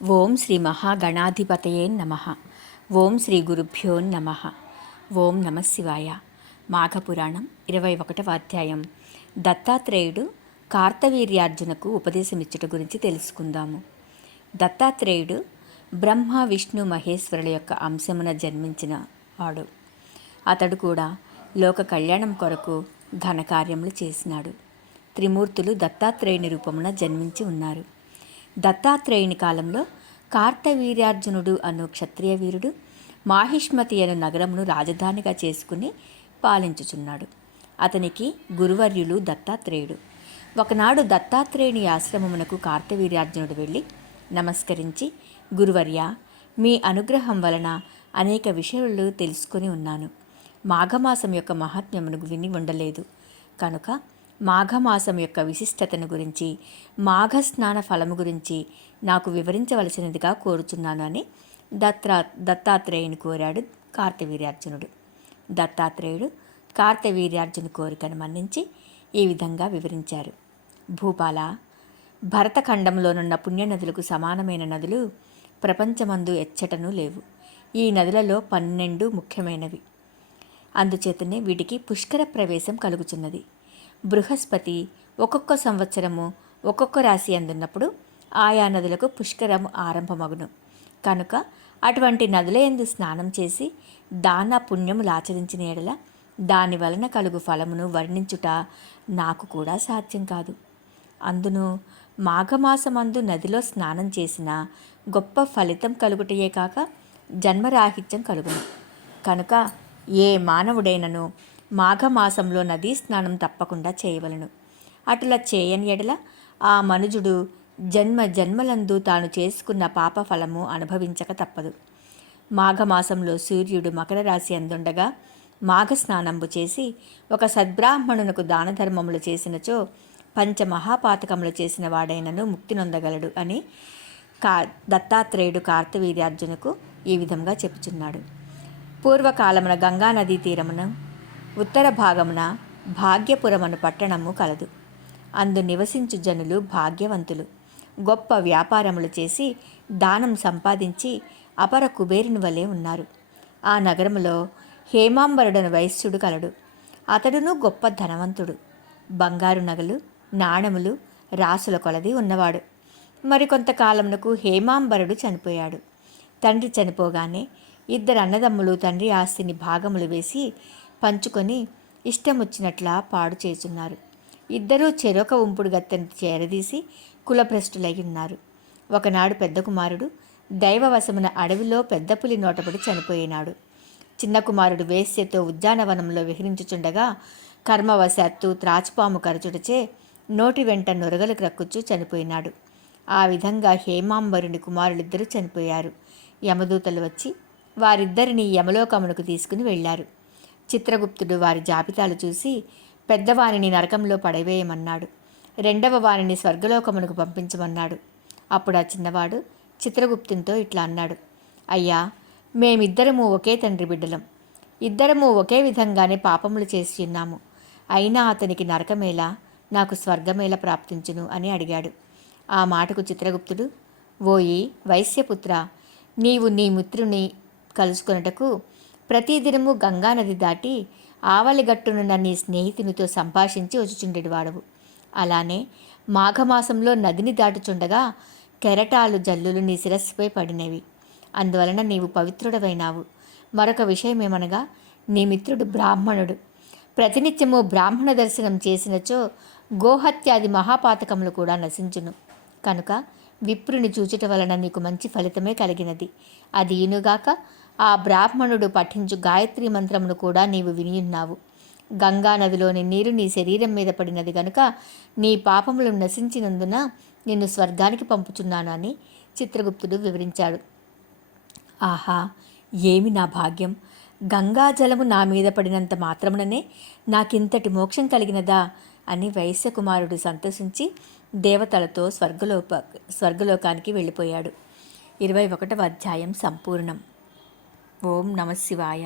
ఓం శ్రీ మహాగణాధిపతయే నమః. ఓం శ్రీ గురుభ్యో నమః. ఓం నమ శివాయ. మాఘపురాణం 21వ అధ్యాయం. దత్తాత్రేయుడు కార్తవీర్యార్జునకు ఉపదేశమిచ్చుట గురించి తెలుసుకుందాము. దత్తాత్రేయుడు బ్రహ్మ విష్ణు మహేశ్వరుల యొక్క అంశమున జన్మించిన వాడు. అతడు కూడా లోక కళ్యాణం కొరకు ఘనకార్యములు చేసినాడు. త్రిమూర్తులు దత్తాత్రేయుని రూపమున జన్మించి ఉన్నారు. దత్తాత్రేయుని కాలంలో కార్తవీర్యార్జునుడు అను క్షత్రియ వీరుడు మాహిష్మతి అను నగరమును రాజధానిగా చేసుకుని పాలించుచున్నాడు. అతనికి గురువర్యులు దత్తాత్రేయుడు. ఒకనాడు దత్తాత్రేయుని ఆశ్రమమునకు కార్తవీర్యార్జునుడు వెళ్ళి నమస్కరించి, గురువర్య, మీ అనుగ్రహం వలన అనేక విషయాలు తెలుసుకొని ఉన్నాను. మాఘమాసం యొక్క మహాత్మ్యమును విని ఉండలేదు కనుక మాఘమాసం యొక్క విశిష్టతను గురించి, మాఘస్నాన ఫలము గురించి నాకు వివరించవలసినదిగా కోరుచున్నాను అని దత్తాత్రేయుని కోరాడు కార్తవీర్యార్జునుడు. దత్తాత్రేయుడు కార్తవీర్యార్జుని కోరికను మన్నించి ఈ విధంగా వివరించారు. భూపాల, భరతఖండంలోనున్న పుణ్యనదులకు సమానమైన నదులు ప్రపంచమందు ఎచ్చటనూ లేవు. ఈ నదులలో 12 ముఖ్యమైనవి. అందుచేతనే వీటికి పుష్కర ప్రవేశం కలుగుచున్నది. బృహస్పతి ఒక్కొక్క సంవత్సరము ఒక్కొక్క రాశి అందున్నప్పుడు ఆయా నదులకు పుష్కరము ఆరంభమగును. కనుక అటువంటి నదుల యందు స్నానం చేసి దాన పుణ్యములు ఆచరించిన ఎడల దాని వలన కలుగు ఫలమును వర్ణించుట నాకు కూడా సాధ్యం కాదు. అందును మాఘమాసమందు నదిలో స్నానం చేసిన గొప్ప ఫలితం కలుగుటయే కాక జన్మరాహిత్యం కలుగును. కనుక ఏ మానవుడైనను మాఘమాసంలో నదీ స్నానం తప్పకుండా చేయవలను. అటులా చేయని ఎడల ఆ మనుజుడు జన్మలందు తాను చేసుకున్న పాప ఫలము అనుభవించక తప్పదు. మాఘమాసంలో సూర్యుడు మకర రాశి అందుండగా మాఘస్నానంబు చేసి ఒక సద్బ్రాహ్మణునకు దానధర్మములు చేసినచో పంచమహాపాతకములు చేసిన వాడైనను ముక్తి నొందగలడు అని దత్తాత్రేయుడు కార్తవీర్యార్జునకు ఈ విధంగా చెప్పుచున్నాడు. పూర్వకాలమున గంగానదీ తీరమున ఉత్తర భాగమున భాగ్యపురమను పట్టణము కలదు. అందు నివసించు జనులు భాగ్యవంతులు. గొప్ప వ్యాపారములు చేసి దానం సంపాదించి అపర కుబేరుని వలె ఉన్నారు. ఆ నగరములో హేమాంబరుడను వైశ్యుడు కలడు. అతడును గొప్ప ధనవంతుడు. బంగారు నగలు, నాణములు రాసుల కొలది ఉన్నవాడు. మరికొంతకాలమునకు హేమాంబరుడు చనిపోయాడు. తండ్రి చనిపోగానే 2 అన్నదమ్ములు తండ్రి ఆస్తిని భాగములు వేసి పంచుకొని ఇష్టమొచ్చినట్లా పాడు చేస్తున్నారు. ఇద్దరూ చెరొక ఉంపుడు గత్తెను చేరదీసి కులభ్రష్టులై ఉన్నారు. ఒకనాడు పెద్ద కుమారుడు దైవవశమున అడవిలో పెద్ద పులి నోటపడి చనిపోయినాడు. చిన్న కుమారుడు వేశ్యతో ఉద్యానవనంలో విహరించుచుండగా కర్మవశాత్తు త్రాచుపాము కరచుటచే నోటి వెంట నొరగలు క్రక్కుచూ చనిపోయినాడు. ఆ విధంగా హేమాంబరుని కుమారులిద్దరూ చనిపోయారు. యమదూతలు వచ్చి వారిద్దరిని యమలోకమునకు తీసుకుని వెళ్ళారు. చిత్రగుప్తుడు వారి జాబితాలు చూసి పెద్దవానిని నరకంలో పడవేయమన్నాడు. రెండవ వానిని స్వర్గలోకమునకు పంపించమన్నాడు. అప్పుడు ఆ చిన్నవాడు చిత్రగుప్తునితో ఇట్లా అన్నాడు: అయ్యా, మేమిద్దరము ఒకే తండ్రి బిడ్డలం. ఇద్దరము ఒకే విధంగానే పాపములు చేసి ఉన్నాము. అయినా అతనికి నరకమేలా, నాకు స్వర్గమేలా ప్రాప్తించును అని అడిగాడు. ఆ మాటకు చిత్రగుప్తుడు: ఓయి వైశ్యపుత్ర, నీవు నీ మిత్రుని కలుసుకొనుటకు ప్రతిదినము గంగానది దాటి ఆవలిగట్టునున్న నీ స్నేహితునితో సంభాషించి వచ్చుచుండెడివాడవు. అలానే మాఘమాసంలో నదిని దాటుచుండగా కెరటాలు జల్లులు నీ శిరస్సుపై పడినవి. అందువలన నీవు పవిత్రుడవైనావు. మరొక విషయమేమనగా, నీ మిత్రుడు బ్రాహ్మణుడు. ప్రతినిత్యము బ్రాహ్మణ దర్శనం చేసినచో గోహత్యాది మహాపాతకములు కూడా నశించును. కనుక విప్రుని చూచుట వలన నీకు మంచి ఫలితమే కలిగినది. అది ఈనుగాక ఆ బ్రాహ్మణుడు పఠించు గాయత్రి మంత్రమును కూడా నీవు వినియున్నావు. గంగా నదిలోని నీరు నీ శరీరం మీద పడినది గనుక నీ పాపములు నశించినందున నిన్ను స్వర్గానికి పంపుచున్నాను అని చిత్రగుప్తుడు వివరించాడు. ఆహా, ఏమి నా భాగ్యం! గంగాజలము నా మీద పడినంత మాత్రముననే నాకింతటి మోక్షం కలిగినదా అని వైశ్యకుమారుడు సంతోషించి దేవతలతో స్వర్గలోకానికి వెళ్ళిపోయాడు. 21వ అధ్యాయం సంపూర్ణం. ఓం నమ శివాయ.